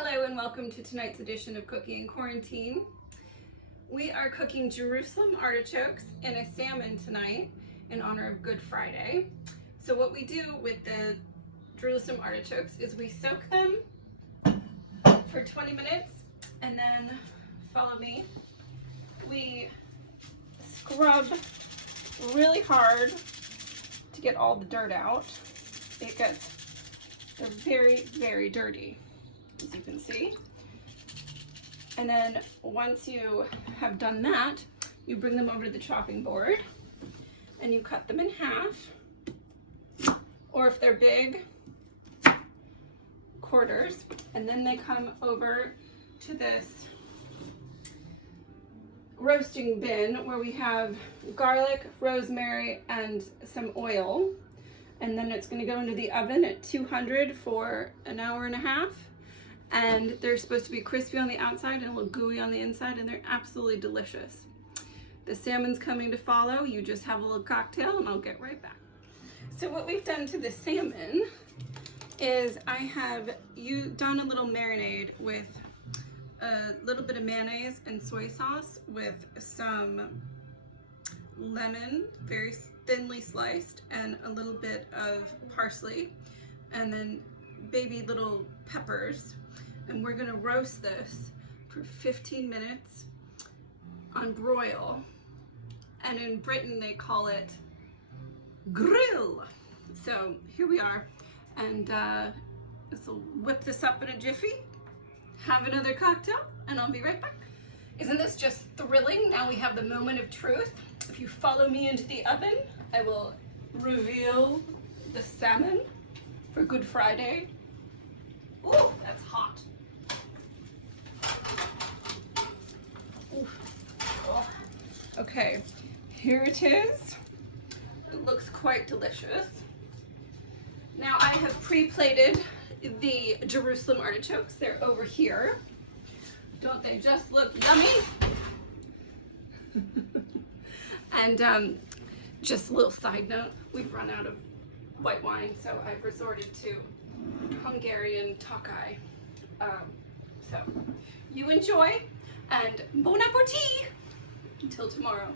Hello and welcome to tonight's edition of Cooking in Quarantine. We are cooking Jerusalem artichokes in a salmon tonight in honor of Good Friday. So what we do with the Jerusalem artichokes is we soak them for 20 minutes and then, follow me, we scrub really hard to get all the dirt out. They're very, very dirty, as you can see. And then once you have done that, you bring them over to the chopping board and you cut them in half, or if they're big, quarters, and then they come over to this roasting bin where we have garlic, rosemary, and some oil. And then it's going to go into the oven at 200 for an hour and a half. And they're supposed to be crispy on the outside and a little gooey on the inside, and they're absolutely delicious. The salmon's coming to follow. You just have a little cocktail and I'll get right back. So what we've done to the salmon is I have done a little marinade with a little bit of mayonnaise and soy sauce with some lemon, very thinly sliced, and a little bit of parsley, and then baby little peppers. And we're gonna roast this for 15 minutes on broil. And in Britain they call it grill. So here we are, and this will whip this up in a jiffy, have another cocktail, and I'll be right back. Isn't this just thrilling? Now we have the moment of truth. If you follow me into the oven, I will reveal the salmon for Good Friday. Ooh, that's hot. Oof. Oh. Okay, here it is. It looks quite delicious. Now I have pre-plated the Jerusalem artichokes. They're over here. Don't they just look yummy? And just a little side note, we've run out of white wine, so I've resorted to Hungarian Tokai. So you enjoy, and bon appetit until tomorrow.